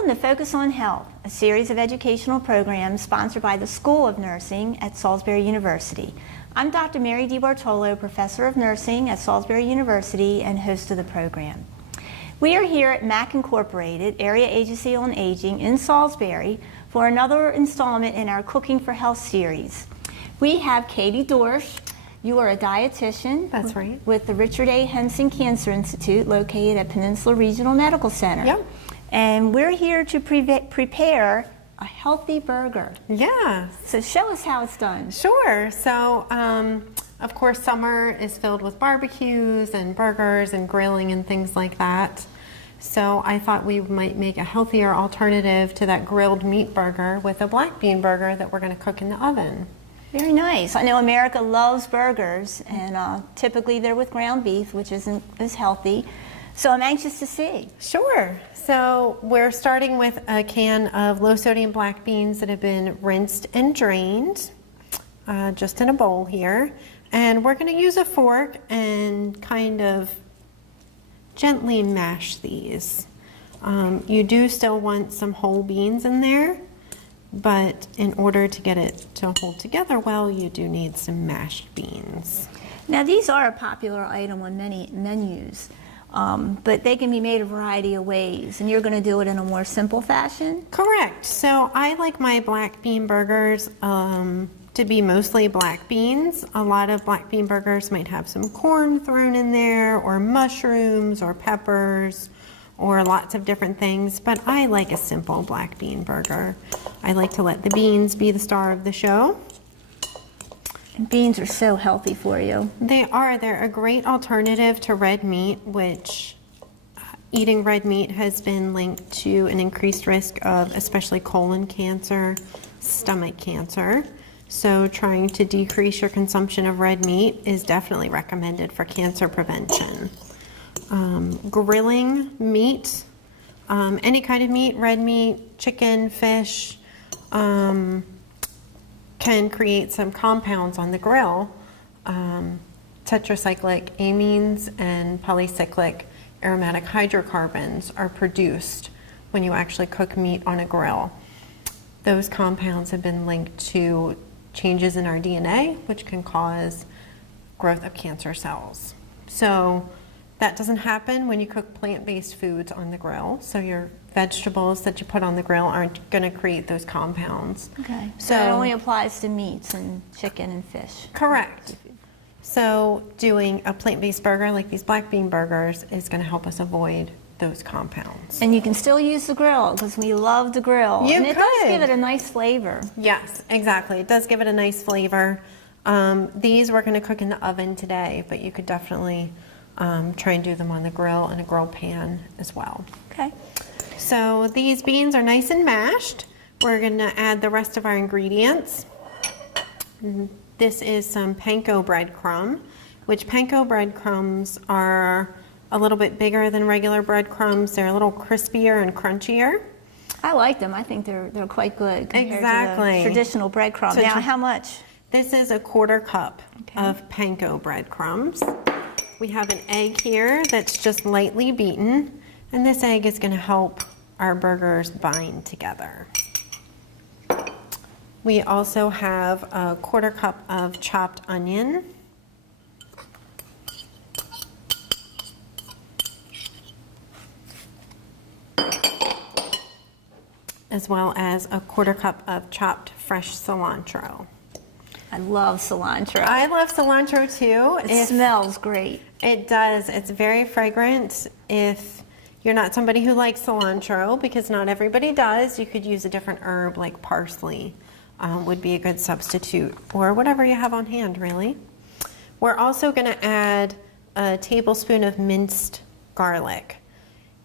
Welcome to Focus on Health, a series of educational programs sponsored by the School of Nursing at Salisbury University. I'm Dr. Mary DiBartolo, Professor of Nursing at Salisbury University and host of the program. We are here at MAC Incorporated, Area Agency on Aging in Salisbury, for another installment in our Cooking for Health series. We have Katie Dorsch. You are a dietitian. That's right. With the Richard A. Henson Cancer Institute located at Peninsula Regional Medical Center. Yep. And we're here to prepare a healthy burger. Yeah. So show us how it's done. Sure. So, of course, summer is filled with barbecues and burgers and grilling and things like that. So I thought we might make a healthier alternative to that grilled meat burger with a black bean burger that we're going to cook in the oven. Very nice. I know America loves burgers, and typically they're with ground beef, which isn't as healthy. So I'm anxious to see. Sure. So we're starting with a can of low sodium black beans that have been rinsed and drained, just in a bowl here. And we're going to use a fork and kind of gently mash these. You do still want some whole beans in there, but in order to get it to hold together well, you do need some mashed beans. Now these are a popular item on many menus. But they can be made a variety of ways, and you're going to do it in a more simple fashion? Correct. So I like my black bean burgers to be mostly black beans. A lot of black bean burgers might have some corn thrown in there, or mushrooms, or peppers, or lots of different things, but I like a simple black bean burger. I like to let the beans be the star of the show. And beans are so healthy for you. They are. They're a great alternative to red meat, which eating red meat has been linked to an increased risk of especially colon cancer, stomach cancer. So trying to decrease your consumption of red meat is definitely recommended for cancer prevention. Grilling meat, any kind of meat, red meat, chicken, fish, can create some compounds on the grill. Tetracyclic amines and polycyclic aromatic hydrocarbons are produced when you actually cook meat on a grill. Those compounds have been linked to changes in our DNA, which can cause growth of cancer cells. So that doesn't happen when you cook plant-based foods on the grill. So your vegetables that you put on the grill aren't going to create those compounds. Okay. So it only applies to meats and chicken and fish. Correct. So doing a plant-based burger like these black bean burgers is going to help us avoid those compounds. And you can still use the grill because we love the grill. You and it could. does give it a nice flavor. Yes, exactly. It does give it a nice flavor. These we're going to cook in the oven today, but you could definitely try and do them on the grill in a grill pan as well. Okay. So these beans are nice and mashed. We're going to add the rest of our ingredients. This is some panko breadcrumb, which panko breadcrumbs are a little bit bigger than regular breadcrumbs. They're a little crispier and crunchier. I like them. I think they're quite good compared Exactly. to the traditional breadcrumb. So Now, how much? This is a 1/4 cup of panko breadcrumbs. We have an egg here that's just lightly beaten, and this egg is going to help our burgers bind together. We also have a 1/4 cup of chopped onion. As well as a 1/4 cup of chopped fresh cilantro. I love cilantro. I love cilantro too. It smells great. It does. It's very fragrant. If you're not somebody who likes cilantro, because not everybody does, you could use a different herb like parsley would be a good substitute, or whatever you have on hand, really. We're also going to add a tablespoon of minced garlic.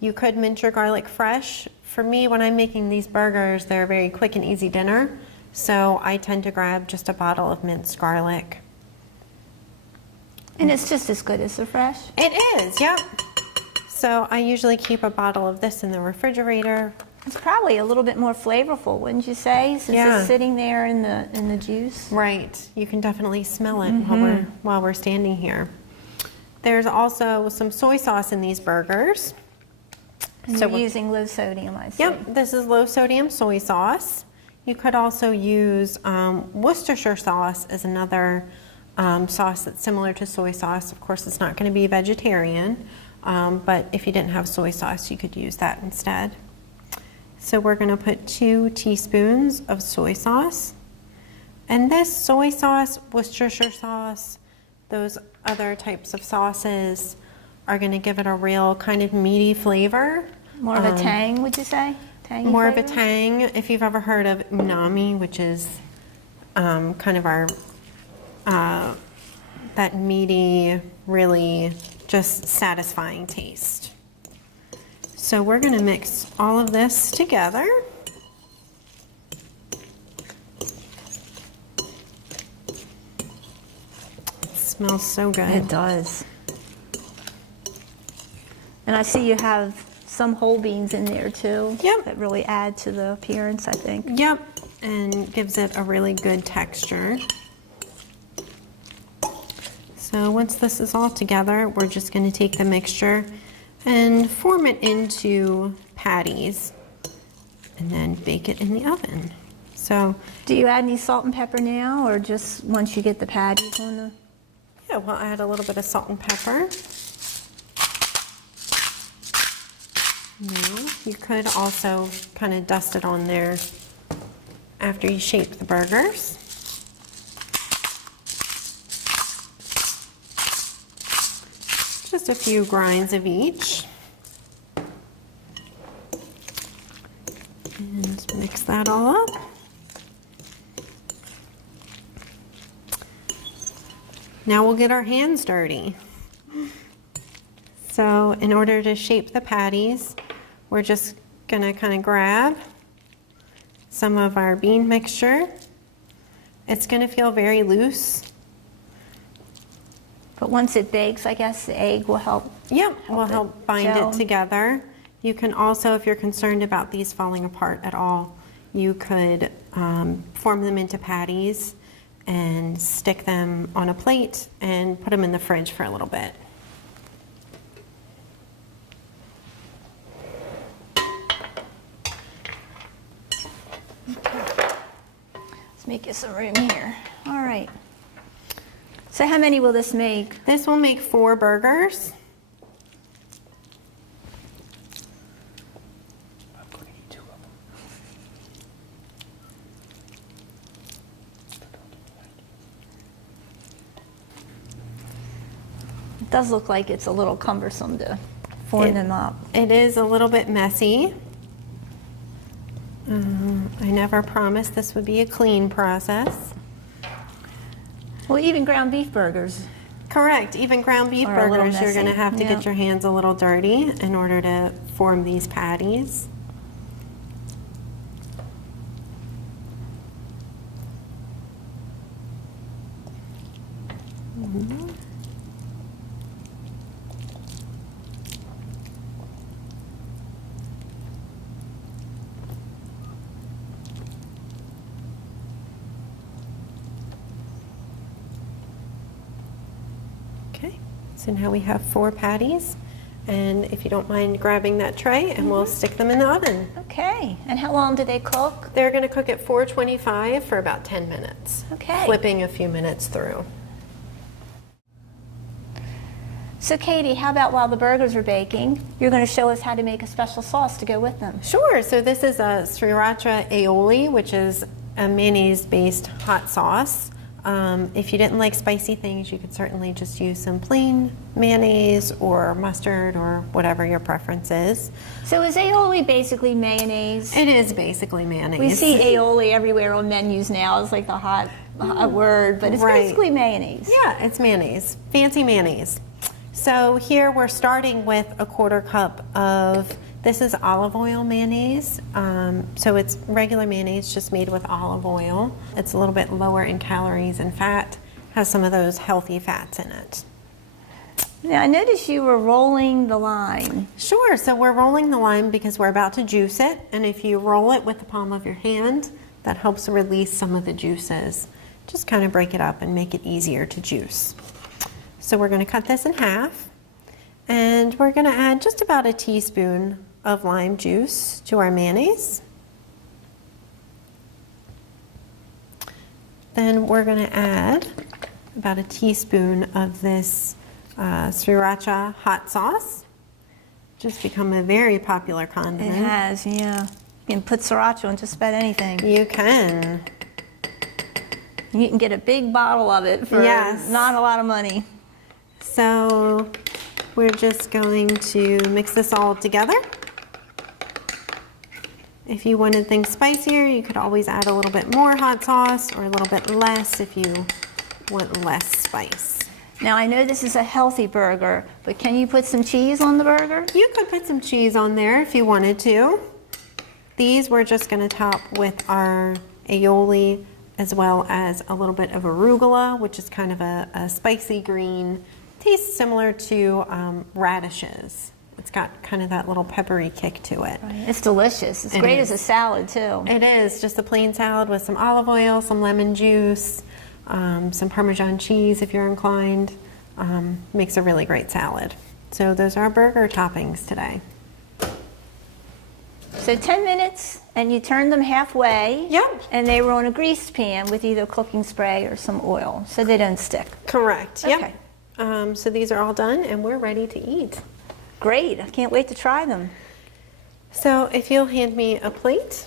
You could mince your garlic fresh. For me, when I'm making these burgers, they're a very quick and easy dinner, so I tend to grab just a bottle of minced garlic. And it's just as good as the fresh? It is, yep. So I usually keep a bottle of this in the refrigerator. It's probably a little bit more flavorful, wouldn't you say, since it's sitting there in the juice? Right. You can definitely smell it while we're standing here. There's also some soy sauce in these burgers. And So you're we're- using low sodium, I see. Yep, this is low sodium soy sauce. You could also use Worcestershire sauce as another sauce that's similar to soy sauce. Of course, it's not going to be vegetarian, but if you didn't have soy sauce, you could use that instead. So we're going to put 2 teaspoons of soy sauce. And this soy sauce, Worcestershire sauce, those other types of sauces are going to give it a real kind of meaty flavor. More of a tang, would you say? Tangy More of a flavor? tang. If you've ever heard of umami, which is kind of our, that meaty, really just satisfying taste. So we're going to mix all of this together. It smells so good. It does. And I see you have some whole beans in there too. Yep. That really add to the appearance, I think. Yep, and gives it a really good texture. So once this is all together, we're just going to take the mixture and form it into patties and then bake it in the oven. So Do you add any salt and pepper now, or just once you get the patties on the? yeah, we'll add a little bit of salt and pepper. Now, you could also kind of dust it on there after you shape the burgers. Just a few grinds of each. And mix that all up. Now we'll get our hands dirty. So in order to shape the patties, we're just gonna kind of grab some of our bean mixture. It's gonna feel very loose. But once it bakes, I guess the egg will help. Yep, will it help bind gel. it together. You can also, if you're concerned about these falling apart at all, you could form them into patties and stick them on a plate and put them in the fridge for a little bit. Let's make you some room here. All right. So how many will this make? This will make 4 burgers. It does look like it's a little cumbersome to form them up. It is a little bit messy. I never promised this would be a clean process. Well, even ground beef burgers. Correct, even ground beef Or a little burgers, you're gonna messy, have to yeah. get your hands a little dirty in order to form these patties. Okay, so now we have 4 patties, and if you don't mind grabbing that tray, and we'll stick them in the oven. Okay. And how long do they cook? They're gonna cook at 425 for about 10 minutes. Okay. Flipping a few minutes through. So Katie, how about while the burgers are baking, you're going to show us how to make a special sauce to go with them. Sure, so this is a sriracha aioli, which is a mayonnaise-based hot sauce. If you didn't like spicy things, you could certainly just use some plain mayonnaise or mustard or whatever your preference is. So is aioli basically mayonnaise? It is basically mayonnaise. We see aioli everywhere on menus now. It's like the hot word, but it's Right. basically mayonnaise. Yeah, it's mayonnaise, fancy mayonnaise. So here we're starting with a 1/4 cup of, this is olive oil mayonnaise. So it's regular mayonnaise just made with olive oil. It's a little bit lower in calories and fat, has some of those healthy fats in it. Now I noticed you were rolling the lime. Sure, so we're rolling the lime because we're about to juice it, and if you roll it with the palm of your hand, that helps release some of the juices. Just kind of break it up and make it easier to juice. So we're going to cut this in half, and we're going to add just about a teaspoon of lime juice to our mayonnaise. Then we're going to add about a teaspoon of this sriracha hot sauce. Just become a very popular condiment. It has, yeah. You can put sriracha on just about anything. You can. You can get a big bottle of it for not a lot of money. So we're just going to mix this all together. If you wanted things spicier, you could always add a little bit more hot sauce or a little bit less if you want less spice. Now I know this is a healthy burger, but can you put some cheese on the burger? You could put some cheese on there if you wanted to. These we're just going to top with our aioli as well as a little bit of arugula, which is kind of a spicy green. Tastes similar to radishes. It's got kind of that little peppery kick to it. Right. It's delicious. It's great as a salad too. It is, just a plain salad with some olive oil, some lemon juice, some Parmesan cheese if you're inclined. Makes a really great salad. So those are our burger toppings today. So 10 minutes and you turned them halfway. Yep. And they were on a greased pan with either cooking spray or some oil so they don't stick. Correct. Okay. Yep. So these are all done and we're ready to eat. Great. I can't wait to try them. So if you'll hand me a plate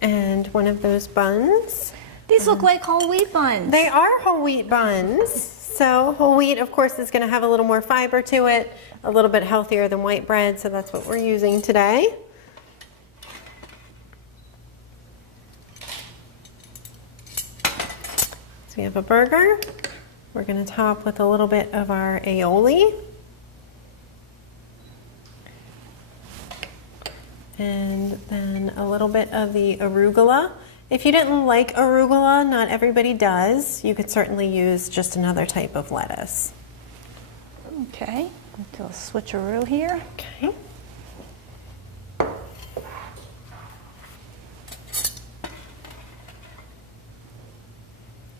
and one of those buns. These look like whole wheat buns. They are whole wheat buns. So whole wheat, of course, is going to have a little more fiber to it, a little bit healthier than white bread, so that's what we're using today. So we have a burger. We're going to top with a little bit of our aioli. And then a little bit of the arugula. If you didn't like arugula, not everybody does, you could certainly use just another type of lettuce. Okay, do a switcheroo here. Okay.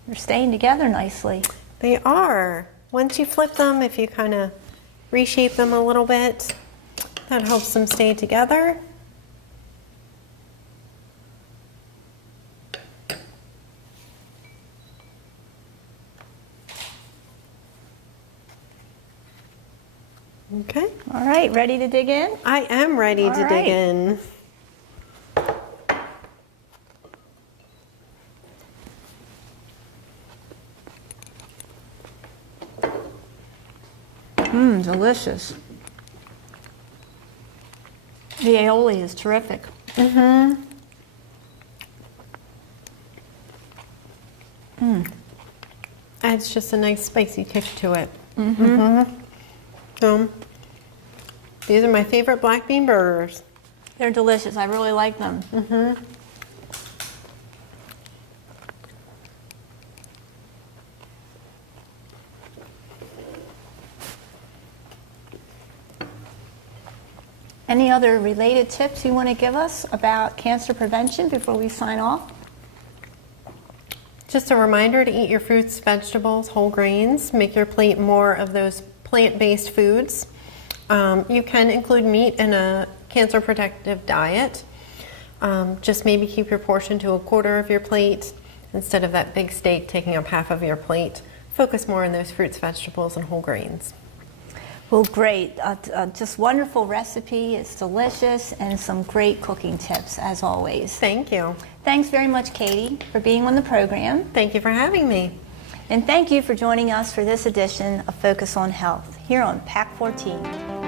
They're staying together nicely. They are. Once you flip them, if you kind of reshape them a little bit, that helps them stay together. Okay. All right, ready to dig in? I am ready to dig in. Delicious. The aioli is terrific. Adds just a nice spicy kick to it. So, these are my favorite black bean burgers. They're delicious. I really like them. Any other related tips you want to give us about cancer prevention before we sign off? Just a reminder to eat your fruits, vegetables, whole grains. Make your plate more of those plant-based foods. You can include meat in a cancer protective diet. Just maybe keep your portion to a quarter of your plate instead of that big steak taking up half of your plate. Focus more on those fruits, vegetables, and whole grains. Well, great. Just wonderful recipe. It's delicious and some great cooking tips as always. Thank you. Thanks very much, Katie, for being on the program. Thank you for having me. And thank you for joining us for this edition of Focus on Health here on PAC 14.